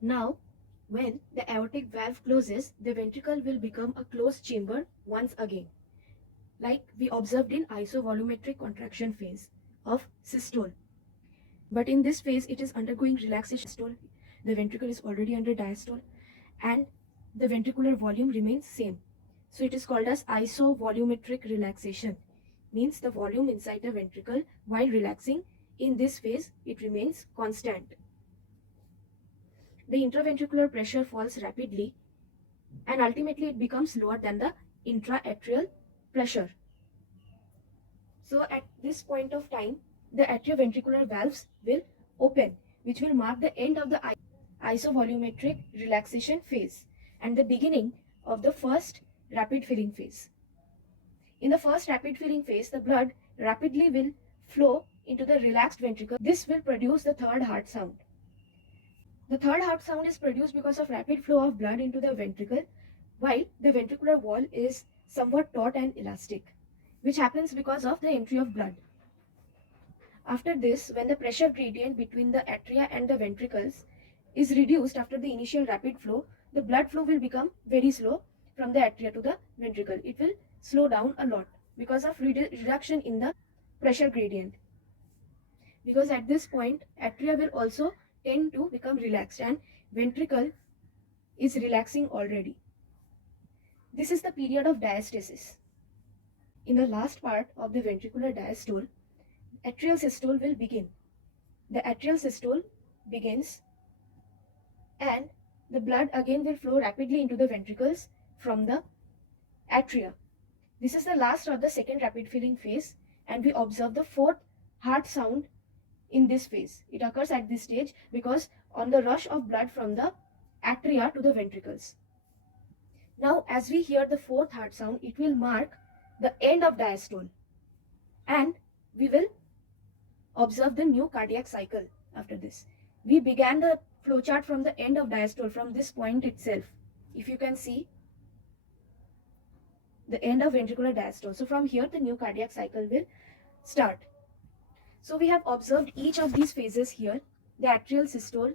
Now, when the aortic valve closes, the ventricle will become a closed chamber once again, like we observed in isovolumetric contraction phase of systole. But in this phase, it is undergoing relaxation. The ventricle is already under diastole and the ventricular volume remains same. So it is called as isovolumetric relaxation. Means the volume inside the ventricle while relaxing in this phase, it remains constant. The intraventricular pressure falls rapidly and ultimately it becomes lower than the intraatrial pressure. So at this point of time, the atrioventricular valves will open, which will mark the end of the isovolumetric relaxation phase and the beginning of the first rapid filling phase. In the first rapid filling phase, the blood rapidly will flow into the relaxed ventricle. This will produce the third heart sound. The third heart sound is produced because of rapid flow of blood into the ventricle, while the ventricular wall is somewhat taut and elastic, which happens because of the entry of blood. After this, when the pressure gradient between the atria and the ventricles is reduced after the initial rapid flow, the blood flow will become very slow from the atria to the ventricle. It will slow down a lot because of reduction in the pressure gradient. Because at this point, atria will also tend to become relaxed and ventricle is relaxing already. This is the period of diastasis. In the last part of the ventricular diastole, atrial systole will begin. The atrial systole begins and the blood again will flow rapidly into the ventricles from the atria. This is the last of the second rapid filling phase and we observe the fourth heart sound in this phase. It occurs at this stage because on the rush of blood from the atria to the ventricles. Now as we hear the fourth heart sound, it will mark the end of diastole and we will observe the new cardiac cycle after this. We began the flowchart from the end of diastole from this point itself. If you can see the end of ventricular diastole. So from here the new cardiac cycle will start. So we have observed each of these phases here, the atrial systole,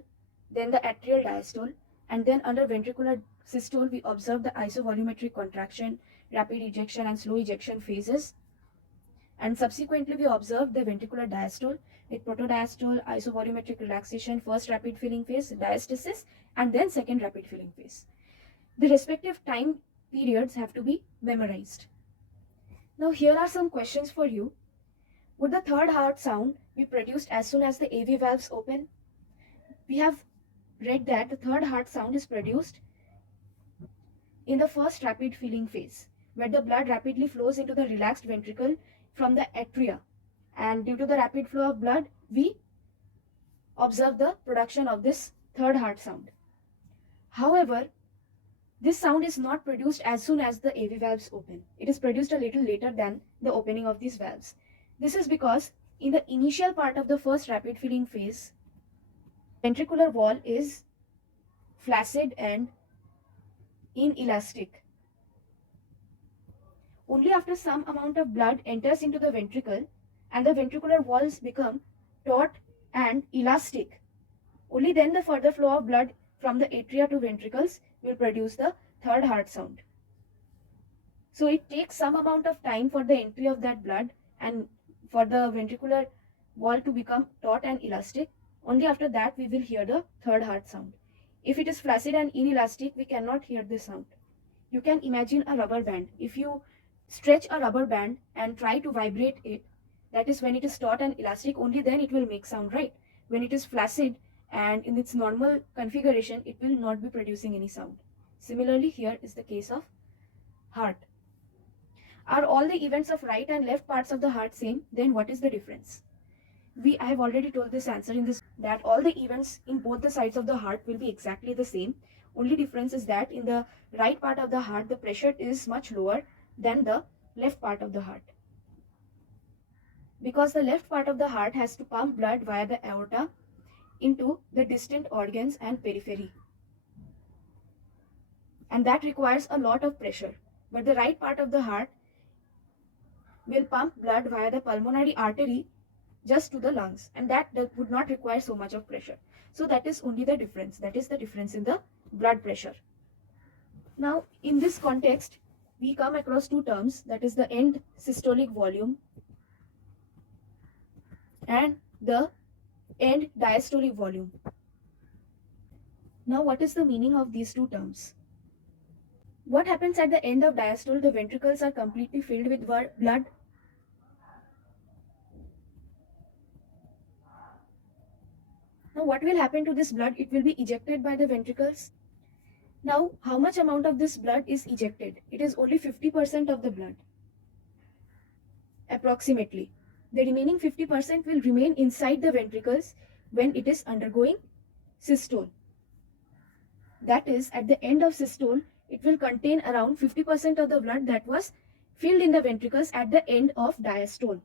then the atrial diastole, and then under ventricular systole we observe the isovolumetric contraction, rapid ejection and slow ejection phases. And subsequently we observed the ventricular diastole with protodiastole, isovolumetric relaxation, first rapid filling phase, diastasis, and then second rapid filling phase. The respective time periods have to be memorized. Now here are some questions for you. Would the third heart sound be produced as soon as the AV valves open? We have read that the third heart sound is produced in the first rapid filling phase, where the blood rapidly flows into the relaxed ventricle from the atria, and due to the rapid flow of blood we observe the production of this third heart sound. However, this sound is not produced as soon as the AV valves open. It is produced a little later than the opening of these valves. This is because in the initial part of the first rapid filling phase, ventricular wall is flaccid and inelastic. Only after some amount of blood enters into the ventricle and the ventricular walls become taut and elastic, only then the further flow of blood from the atria to ventricles will produce the third heart sound. So it takes some amount of time for the entry of that blood and for the ventricular wall to become taut and elastic. Only after that we will hear the third heart sound. If it is flaccid and inelastic, we cannot hear this sound. You can imagine a rubber band. If you stretch a rubber band and try to vibrate it, that is when it is taut and elastic, only then it will make sound, right? When it is flaccid and in its normal configuration, it will not be producing any sound. Similarly, here is the case of heart. Are all the events of right and left parts of the heart same? Then what is the difference? I have already told this answer in this, that all the events in both the sides of the heart will be exactly the same. Only difference is that in the right part of the heart, the pressure is much lower than the left part of the heart. Because the left part of the heart has to pump blood via the aorta into the distant organs and periphery. And that requires a lot of pressure. But the right part of the heart will pump blood via the pulmonary artery just to the lungs, and that would not require so much of pressure. So that is only the difference. That is the difference in the blood pressure. Now, in this context, we come across two terms, that is the end systolic volume and the end diastolic volume. Now, what is the meaning of these two terms? What happens at the end of diastole? The ventricles are completely filled with blood. Now, what will happen to this blood? It will be ejected by the ventricles. Now, how much amount of this blood is ejected? It is only 50% of the blood, approximately. The remaining 50% will remain inside the ventricles when it is undergoing systole. That is, at the end of systole, it will contain around 50% of the blood that was filled in the ventricles at the end of diastole.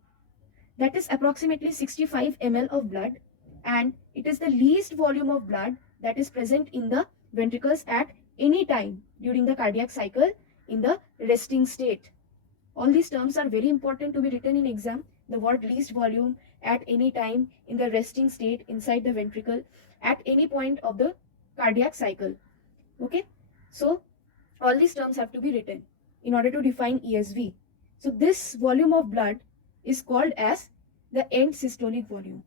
That is approximately 65 ml of blood, and it is the least volume of blood that is present in the ventricles at any time during the cardiac cycle in the resting state. All these terms are very important to be written in exam. The word least volume, at any time, in the resting state, inside the ventricle, at any point of the cardiac cycle. Okay, so all these terms have to be written in order to define ESV. So this volume of blood is called as the end systolic volume.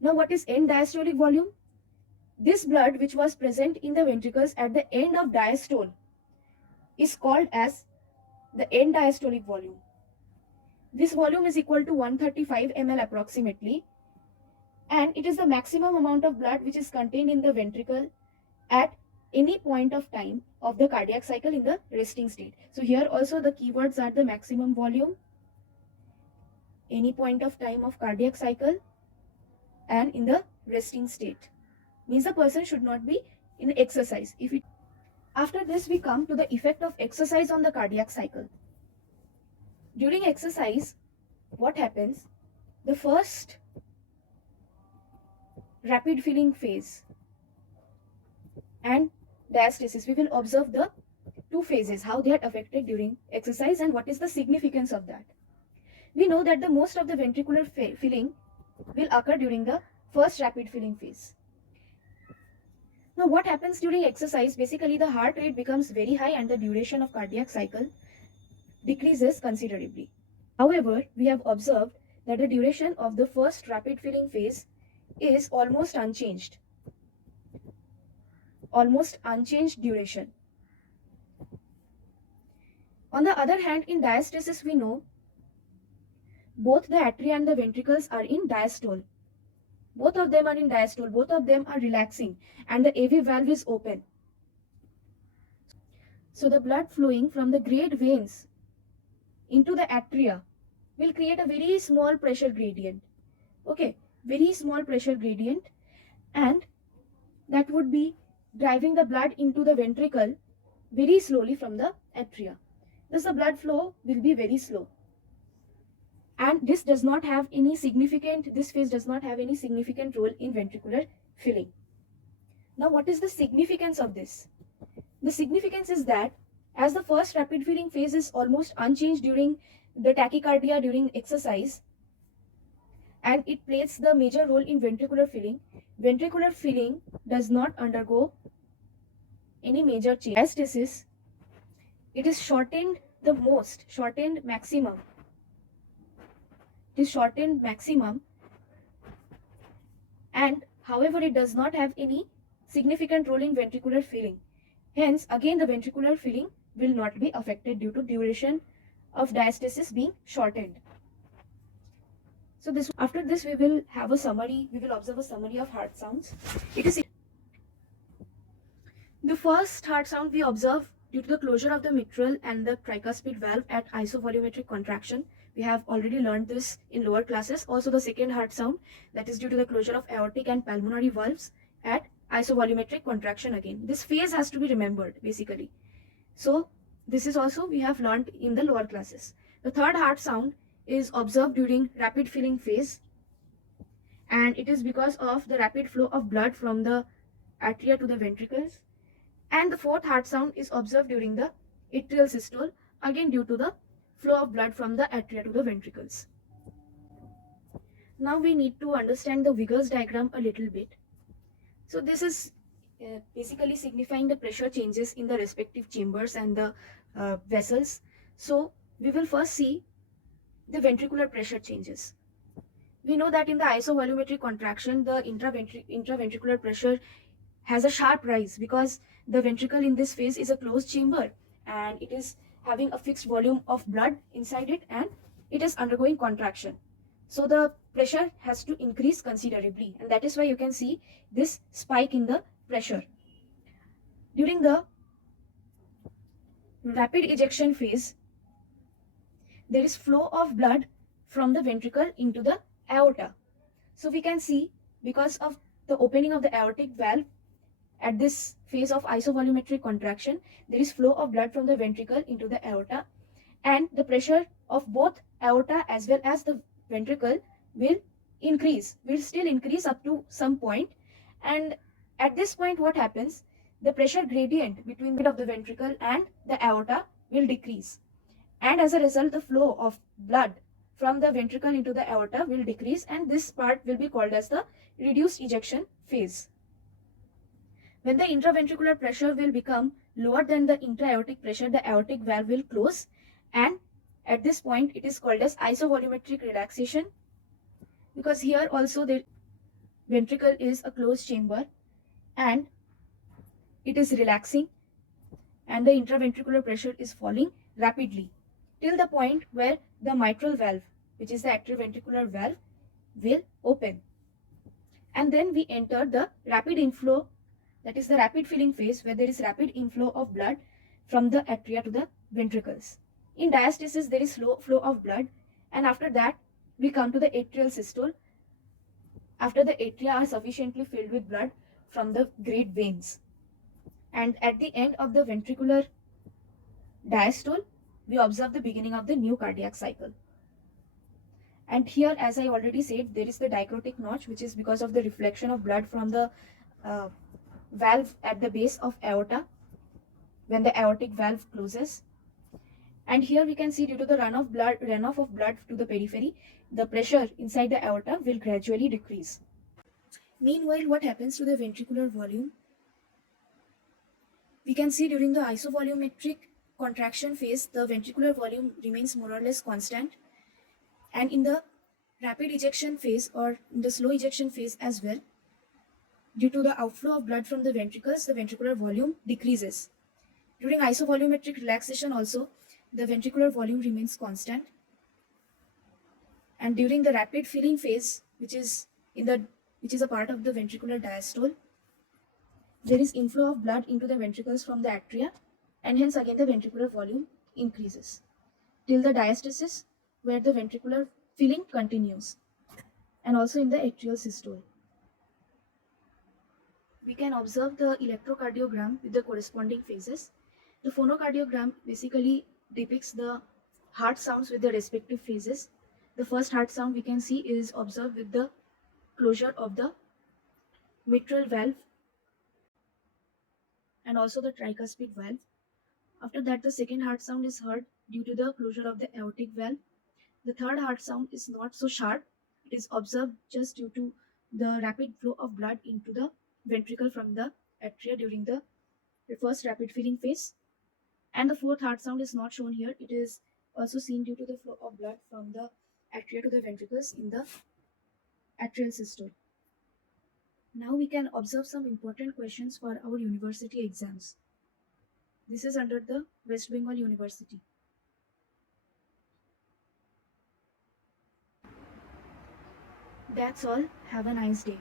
Now, what is end diastolic volume? This blood which was present in the ventricles at the end of diastole is called as the end diastolic volume. This volume is equal to 135 ml approximately, and it is the maximum amount of blood which is contained in the ventricle at any point of time of the cardiac cycle in the resting state. So here also the keywords are the maximum volume, any point of time of cardiac cycle, and in the resting state. Means the person should not be in exercise. After this, we come to the effect of exercise on the cardiac cycle. During exercise, what happens? The first rapid filling phase and diastasis, we will observe the two phases, how they are affected during exercise and what is the significance of that. We know that the most of the ventricular filling will occur during the first rapid filling phase. Now, what happens during exercise? Basically, the heart rate becomes very high and the duration of cardiac cycle decreases considerably. However, we have observed that the duration of the first rapid filling phase is almost unchanged. Almost unchanged duration. On the other hand, in diastasis, we know both the atria and the ventricles are in diastole. Both of them are in diastole, both of them are relaxing, and the AV valve is open. So the blood flowing from the great veins into the atria will create a very small pressure gradient. Okay, very small pressure gradient, and that would be driving the blood into the ventricle very slowly from the atria. Thus the blood flow will be very slow. And this does not have any significant, this phase does not have any significant role in ventricular filling. Now, what is the significance of this? The significance is that as the first rapid filling phase is almost unchanged during the tachycardia during exercise, and it plays the major role in ventricular filling does not undergo any major change. Diastasis, it is shortened the most, shortened maximum. It is shortened maximum, and however it does not have any significant role in ventricular filling. Hence, again the ventricular filling will not be affected due to duration of diastasis being shortened. So after this we will have a summary, we will observe a summary of heart sounds. It is the first heart sound we observe due to the closure of the mitral and the tricuspid valve at isovolumetric contraction. We have already learned this in lower classes. Also the second heart sound, that is due to the closure of aortic and pulmonary valves at isovolumetric contraction again. This phase has to be remembered basically. So this is also we have learned in the lower classes. The third heart sound is observed during rapid filling phase, and it is because of the rapid flow of blood from the atria to the ventricles. And the fourth heart sound is observed during the atrial systole, again due to the flow of blood from the atria to the ventricles. Now we need to understand the Wiggers diagram a little bit. So this is basically signifying the pressure changes in the respective chambers and the vessels. So we will first see the ventricular pressure changes. We know that in the isovolumetric contraction, the intraventricular pressure has a sharp rise because the ventricle in this phase is a closed chamber and it is having a fixed volume of blood inside it and it is undergoing contraction. So the pressure has to increase considerably, and that is why you can see this spike in the pressure. During the rapid ejection phase, there is flow of blood from the ventricle into the aorta. So we can see, because of the opening of the aortic valve at this phase of isovolumetric contraction, there is flow of blood from the ventricle into the aorta, and the pressure of both aorta as well as the ventricle will still increase up to some point. And at this point, what happens? The pressure gradient between the ventricle and the aorta will decrease, and as a result, the flow of blood from the ventricle into the aorta will decrease, and this part will be called as the reduced ejection phase. When the intraventricular pressure will become lower than the intra-aortic pressure, the aortic valve will close, and at this point it is called as isovolumetric relaxation, because here also the ventricle is a closed chamber and it is relaxing, and the intraventricular pressure is falling rapidly till the point where the mitral valve, which is the atrioventricular valve, will open. And then we enter the rapid inflow, that is the rapid filling phase, where there is rapid inflow of blood from the atria to the ventricles. In diastasis, there is slow flow of blood, and after that we come to the atrial systole, after the atria are sufficiently filled with blood from the great veins. And at the end of the ventricular diastole, we observe the beginning of the new cardiac cycle. And here, as I already said, there is the dicrotic notch, which is because of the reflection of blood from the valve at the base of aorta when the aortic valve closes. And here we can see, due to the runoff of blood to the periphery, the pressure inside the aorta will gradually decrease. Meanwhile, what happens to the ventricular volume? We can see during the isovolumetric contraction phase, the ventricular volume remains more or less constant, and in the rapid ejection phase or in the slow ejection phase as well, due to the outflow of blood from the ventricles, the ventricular volume decreases. During isovolumetric relaxation also, the ventricular volume remains constant, and during the rapid filling phase, which is a part of the ventricular diastole, there is inflow of blood into the ventricles from the atria, and hence again the ventricular volume increases till the diastasis, where the ventricular filling continues, and also in the atrial systole. We can observe the electrocardiogram with the corresponding phases. The phonocardiogram basically depicts the heart sounds with the respective phases. The first heart sound we can see is observed with the closure of the mitral valve and also the tricuspid valve. After that, the second heart sound is heard due to the closure of the aortic valve. The third heart sound is not so sharp. It is observed just due to the rapid flow of blood into the ventricle from the atria during the first rapid filling phase. And the fourth heart sound is not shown here. It is also seen due to the flow of blood from the atria to the ventricles in the atrial systole. Now we can observe some important questions for our university exams. This is under the West Bengal University. That's all. Have a nice day.